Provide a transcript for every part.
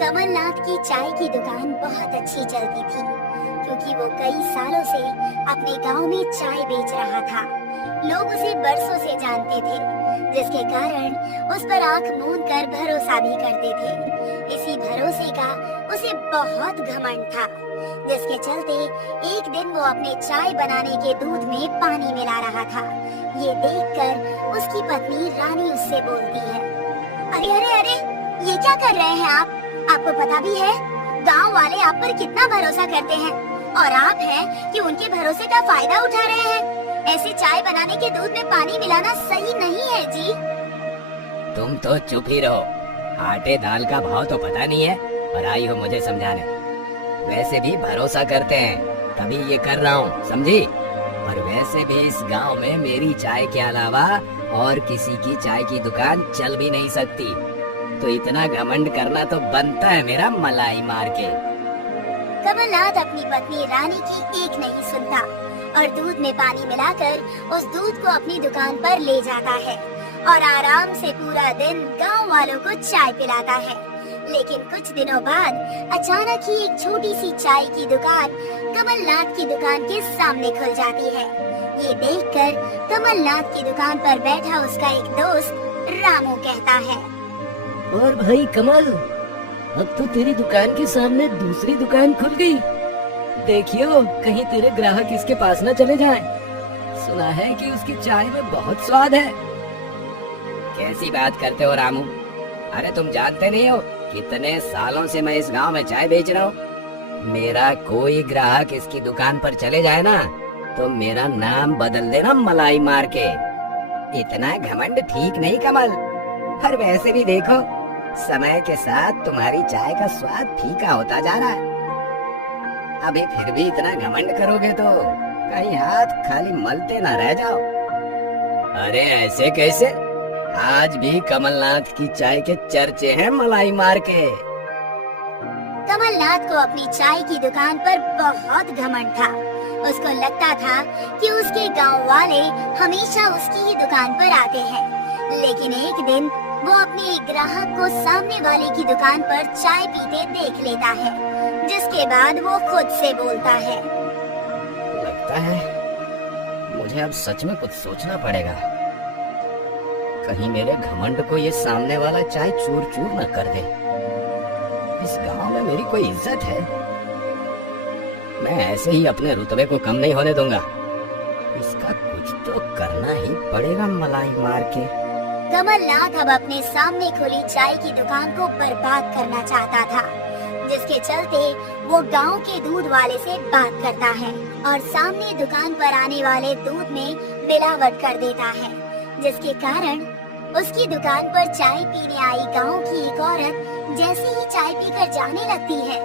कमलनाथ की चाय की दुकान बहुत अच्छी चलती थी क्योंकि वो कई सालों से अपने गांव में चाय बेच रहा था। लोग उसे बरसों से जानते थे, जिसके कारण उस पर आंख मूंद कर भरोसा भी करते थे। इसी भरोसे का उसे बहुत घमंड था, जिसके चलते एक दिन वो अपने चाय बनाने के दूध में पानी मिला रहा था। ये देखकर उसकी पत्नी रानी उससे बोलती है, अरे अरे अरे, ये क्या कर रहे हैं आप? आपको पता भी है गांव वाले आप पर कितना भरोसा करते हैं और आप हैं कि उनके भरोसे का फायदा उठा रहे हैं। ऐसे चाय बनाने के दूध में पानी मिलाना सही नहीं है जी। तुम तो चुप ही रहो। आटे दाल का भाव तो पता नहीं है और आई हो मुझे समझाने। वैसे भी भरोसा करते हैं तभी ये कर रहा हूँ, समझी? और वैसे भी इस गांव में मेरी चाय के अलावा और किसी की चाय की दुकान चल भी नहीं सकती, तो इतना घमंड करना तो बनता है मेरा मलाई मार के। कमलनाथ अपनी पत्नी रानी की एक नहीं सुनता और दूध में पानी मिलाकर उस दूध को अपनी दुकान पर ले जाता है और आराम से पूरा दिन गांव वालों को चाय पिलाता है। लेकिन कुछ दिनों बाद अचानक ही एक छोटी सी चाय की दुकान कमलनाथ की दुकान के सामने खुल जाती है। ये देखकर कमलनाथ की दुकान पर बैठा उसका एक दोस्त रामू कहता है, और भाई कमल, अब तो तेरी दुकान के सामने दूसरी दुकान खुल गई। देखियो कहीं तेरे ग्राहक इसके पास न चले जाएं। सुना है कि उसकी चाय में बहुत स्वाद है। कैसी बात करते हो रामू? अरे तुम जानते नहीं हो कितने सालों से मैं इस गांव में चाय बेच रहा हूँ। मेरा कोई ग्राहक इसकी दुकान पर चले जाए ना तो मेरा नाम बदल देना मलाई मार के। इतना घमंड ठीक नहीं कमल। और वैसे भी देखो, समय के साथ तुम्हारी चाय का स्वाद फीका होता जा रहा है। अभी फिर भी इतना घमंड करोगे तो कहीं हाथ खाली मलते ना रह जाओ। अरे ऐसे कैसे? आज भी कमलनाथ की चाय के चर्चे हैं मलाई मार के। कमलनाथ को अपनी चाय की दुकान पर बहुत घमंड था। उसको लगता था कि उसके गांव वाले हमेशा उसकी ही दुकान पर आते हैं। लेकिन एक दिन वो अपने एक ग्राहक को सामने वाले की दुकान पर चाय पीते देख लेता है, जिसके बाद वो खुद से बोलता है, लगता है मुझे अब सच में कुछ सोचना पड़ेगा। कहीं मेरे घमंड को ये सामने वाला चाय चूर चूर न कर दे। इस गांव में मेरी कोई इज्जत है? मैं ऐसे ही अपने रुतबे को कम नहीं होने दूंगा। इसका कुछ तो करना ही पड़ेगा मलाई मार के। कमलनाथ अब अपने सामने खुली चाय की दुकान को बर्बाद करना चाहता था, जिसके चलते वो गांव के दूध वाले से बात करता है और सामने दुकान पर आने वाले दूध में मिलावट कर देता है, जिसके कारण उसकी दुकान पर चाय पीने आई गांव की एक औरत जैसे ही चाय पीकर जाने लगती है,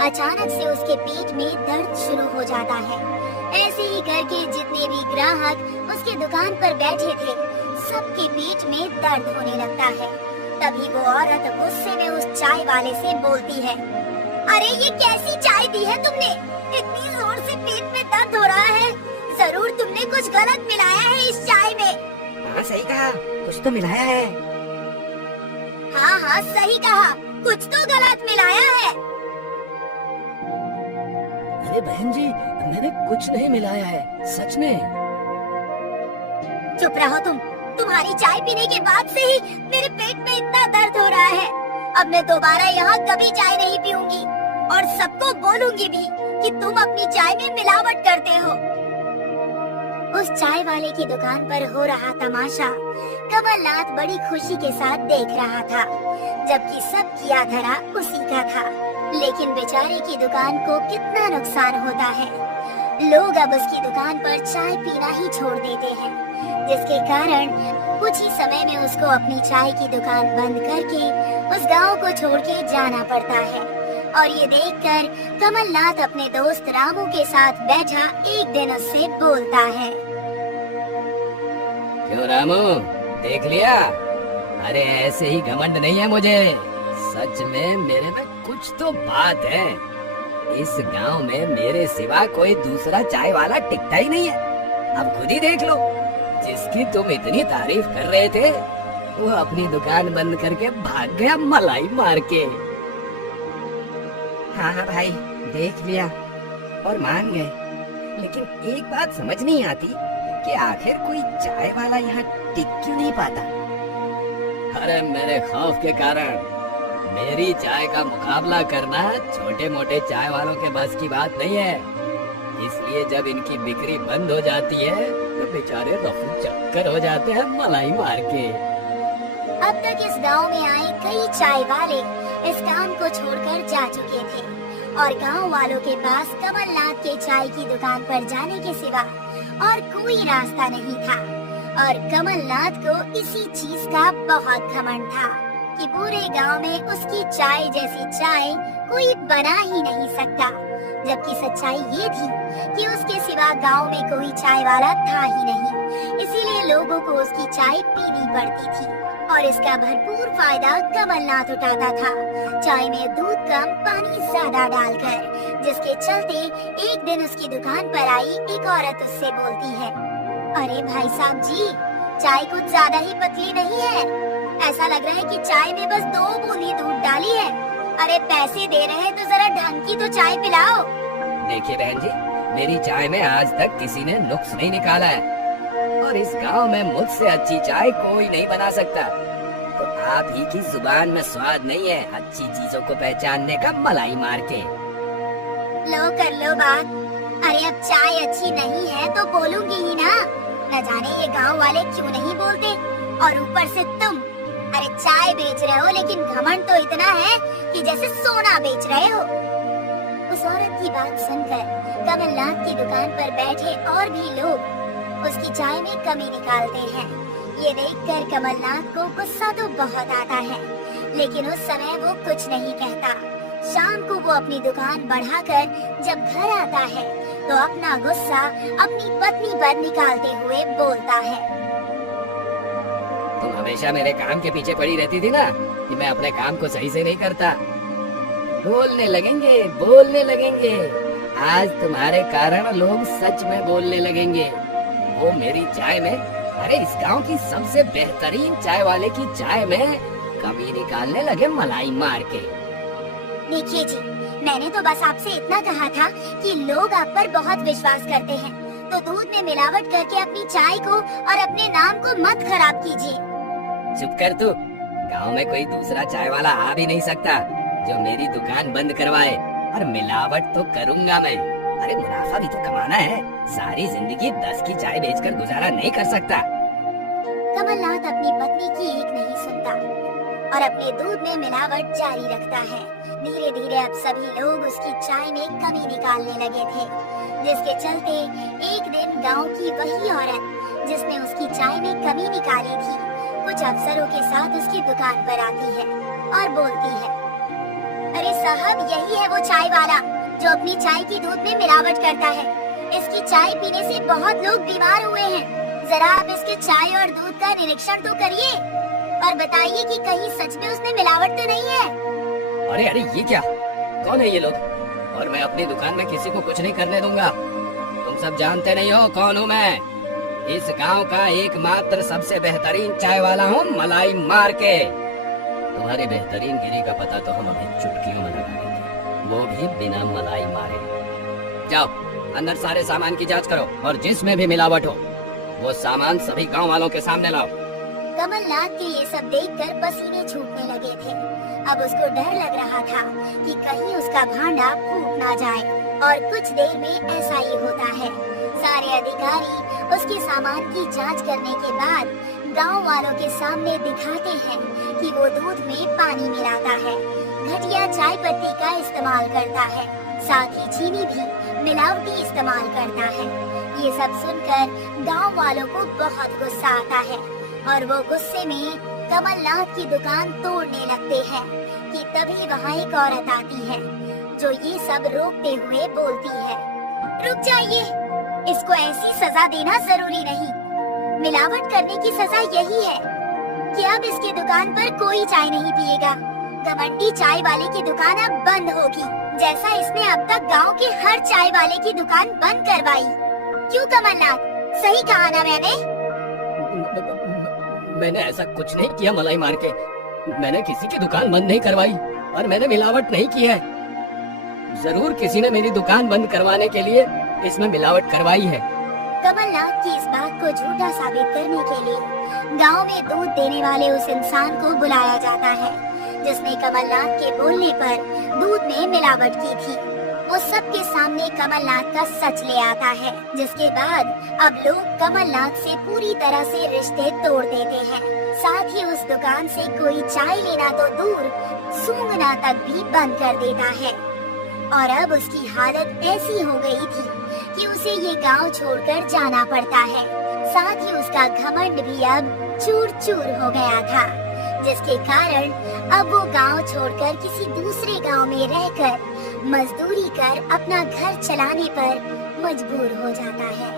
अचानक से उसके पेट में दर्द शुरू हो जाता है। ऐसे ही करके जितने भी ग्राहक उसके दुकान पर बैठे थे, सबके पेट में दर्द होने लगता है। तभी वो औरत गुस्से में उस चाय वाले से बोलती है, अरे ये कैसी चाय दी है तुमने? इतनी जोर से पेट में दर्द हो रहा है। जरूर तुमने कुछ गलत मिलाया है इस चाय में। हाँ सही कहा, कुछ तो मिलाया है। हाँ हाँ सही कहा, कुछ तो गलत मिलाया है। अरे बहन जी, मैंने कुछ नहीं मिलाया है, सच में। चुप रहो तुम। तुम्हारी चाय पीने के बाद से ही मेरे पेट में इतना दर्द हो रहा है। अब मैं दोबारा यहाँ कभी चाय नहीं पीऊंगी और सबको बोलूंगी भी कि तुम अपनी चाय में मिलावट करते हो। उस चाय वाले की दुकान पर हो रहा तमाशा कमलनाथ बड़ी खुशी के साथ देख रहा था, जबकि सब किया धरा उसी का था। लेकिन बेचारे की दुकान को कितना नुकसान होता है। लोग अब उसकी दुकान पर चाय पीना ही छोड़ देते हैं, जिसके कारण कुछ ही समय में उसको अपनी चाय की दुकान बंद करके उस गांव को छोड़ के जाना पड़ता है। और ये देखकर कमलनाथ अपने दोस्त रामू के साथ बैठा एक दिन उससे बोलता है, क्यों रामू, देख लिया? अरे ऐसे ही घमंड नहीं है मुझे। सच में मेरे में कुछ तो बात है। इस गांव में मेरे सिवा कोई दूसरा चाय वाला टिकता ही नहीं है। अब खुद ही देख लो, जिसकी तुम इतनी तारीफ कर रहे थे वो अपनी दुकान बंद करके भाग गया मलाई मार के। हाँ हाँ भाई, देख लिया और मान गए, लेकिन एक बात समझ नहीं आती कि आखिर कोई चाय वाला यहाँ टिक क्यों नहीं पाता। अरे मेरे खौफ के कारण मेरी चाय का मुकाबला करना छोटे मोटे चाय वालों के बस की बात नहीं है, इसलिए जब इनकी बिक्री बंद हो जाती है तो बेचारे रफू चक्कर हो जाते हैं मलाई मार के। अब तक इस गांव में आए कई चाय वाले इस काम को छोड़कर जा चुके थे और गांव वालों के पास कमलनाथ के चाय की दुकान पर जाने के सिवा और कोई रास्ता नहीं था। और कमलनाथ को इसी चीज का बहुत घमंड था कि पूरे गांव में उसकी चाय जैसी चाय कोई बना ही नहीं सकता, जबकि सच्चाई ये थी कि उसके सिवा गांव में कोई चाय वाला था ही नहीं, इसीलिए लोगों को उसकी चाय पीनी पड़ती थी और इसका भरपूर फायदा कमलनाथ उठाता था, चाय में दूध कम पानी ज्यादा डालकर, जिसके चलते एक दिन उसकी दुकान पर आई एक औरत उससे बोलती है, अरे भाई साहब जी, चाय कुछ ज्यादा ही पतली नहीं है, ऐसा लग रहा है कि चाय में बस 2 बूंदी दूध डाली है, अरे पैसे दे रहे हैं तो जरा ढंग की तो चाय पिलाओ। देखिए बहन जी, मेरी चाय में आज तक किसी ने नुक्स नहीं निकाला है और इस गांव में मुझसे अच्छी चाय कोई नहीं बना सकता, तो आप ही की जुबान में स्वाद नहीं है अच्छी चीजों को पहचानने का मलाई मार के। लो कर लो बात, अरे अब चाय अच्छी नहीं है तो बोलूंगी ही ना, न जाने ये गांव वाले क्यों नहीं बोलते। और ऊपर से तुम, अरे चाय बेच रहे हो लेकिन घमंड तो इतना है कि जैसे सोना बेच रहे हो। उस औरत की बात सुनकर कमलनाथ की दुकान पर बैठे और भी लोग उसकी चाय में कमी निकालते हैं। ये देखकर कमलनाथ को गुस्सा तो बहुत आता है, लेकिन उस समय वो कुछ नहीं कहता। शाम को वो अपनी दुकान बढ़ाकर जब घर आता है तो अपना गुस्सा अपनी पत्नी पर निकालते हुए बोलता है, तुम हमेशा मेरे काम के पीछे पड़ी रहती थी ना कि मैं अपने काम को सही से नहीं करता। बोलने लगेंगे, आज तुम्हारे कारण लोग सच में बोलने लगेंगे। वो मेरी चाय में, अरे इस गांव की सबसे बेहतरीन चाय वाले की चाय में कमी निकालने लगे मलाई मार के। देखिए जी, मैंने तो बस आपसे इतना कहा था कि लोग आप पर बहुत विश्वास करते हैं, तो दूध में मिलावट करके अपनी चाय को और अपने नाम को मत खराब कीजिए। चुप कर तू, गांव में कोई दूसरा चाय वाला आ भी नहीं सकता जो मेरी दुकान बंद करवाए, और मिलावट तो करूंगा मैं। अरे मुनाफा भी तो कमाना है, सारी जिंदगी 10 की चाय बेचकर गुजारा नहीं कर सकता। कमलनाथ अपनी पत्नी की एक नहीं सुनता और अपने दूध में मिलावट जारी रखता है। धीरे धीरे अब सभी लोग उसकी चाय में कमी निकालने लगे थे, जिसके चलते एक दिन गांव की वही औरत जिसने उसकी चाय में कमी निकाली थी, कुछ अफसरों के साथ उसकी दुकान पर आती है और बोलती है, अरे साहब, यही है वो चाय वाला जो अपनी चाय की दूध में मिलावट करता है। इसकी चाय पीने से बहुत लोग बीमार हुए हैं, जरा आप इसके चाय और दूध का निरीक्षण तो करिए और बताइए कि कहीं सच में उसमें मिलावट तो नहीं है। अरे अरे, ये क्या, कौन है ये लोग? और मैं अपनी दुकान में किसी को कुछ नहीं करने दूंगा। तुम सब जानते नहीं हो कौन हूँ मैं। इस गांव का एकमात्र सबसे बेहतरीन चाय वाला हूँ मलाई मार के। तुम्हारी बेहतरीन गिरी का पता तो हम अभी चुटकियों में लगा देंगे, वो भी बिना मलाई मारे। जाओ अंदर सारे सामान की जांच करो और जिसमें भी मिलावट हो वो सामान सभी गांव वालों के सामने लाओ। कमलनाथ के ये सब देखकर पसीने छूटने लगे थे। अब उसको डर लग रहा था कि कहीं उसका भांडा फूट ना जाए, और कुछ देर में ऐसा ही होता है। सारे अधिकारी उसके सामान की जांच करने के बाद गांव वालों के सामने दिखाते हैं कि वो दूध में पानी मिलाता है, घटिया चाय पत्ती का इस्तेमाल करता है, साथ ही चीनी भी मिलावटी इस्तेमाल करता है। ये सब सुनकर गांव वालों को बहुत गुस्सा आता है और वो गुस्से में कमलनाथ की दुकान तोड़ने लगते हैं कि तभी वहाँ एक औरत आती है जो ये सब रोकते हुए बोलती है, रुक जाइए, इसको ऐसी सजा देना जरूरी नहीं। मिलावट करने की सजा यही है कि अब इसकी दुकान पर कोई चाय नहीं पिएगा। घमंडी चाय वाले की दुकान अब बंद होगी, जैसा इसने अब तक गांव के हर चाय वाले की दुकान बंद करवाई। क्यों कमलनाथ, सही कहा ना मैंने? मैंने ऐसा कुछ नहीं किया मलाई मार के। मैंने किसी की दुकान बंद नहीं करवाई और मैंने मिलावट नहीं की है। जरूर किसी ने मेरी दुकान बंद करवाने के लिए इसमें मिलावट करवाई है। कमलनाथ की इस बात को झूठा साबित करने के लिए गांव में दूध देने वाले उस इंसान को बुलाया जाता है जिसने कमलनाथ के बोलने पर दूध में मिलावट की थी। वो सबके सामने कमलनाथ का सच ले आता है, जिसके बाद अब लोग कमलनाथ से पूरी तरह से रिश्ते तोड़ देते हैं। साथ ही उस दुकान से कोई चाय लेना तो दूर, सूंघना तक भी बंद कर देता है। और अब उसकी हालत ऐसी हो गई थी कि उसे ये गांव छोड़कर जाना पड़ता है। साथ ही उसका घमंड भी अब चूर चूर हो गया था, जिसके कारण अब वो गांव छोड़कर किसी दूसरे गांव में रहकर मजदूरी कर अपना घर चलाने पर मजबूर हो जाता है।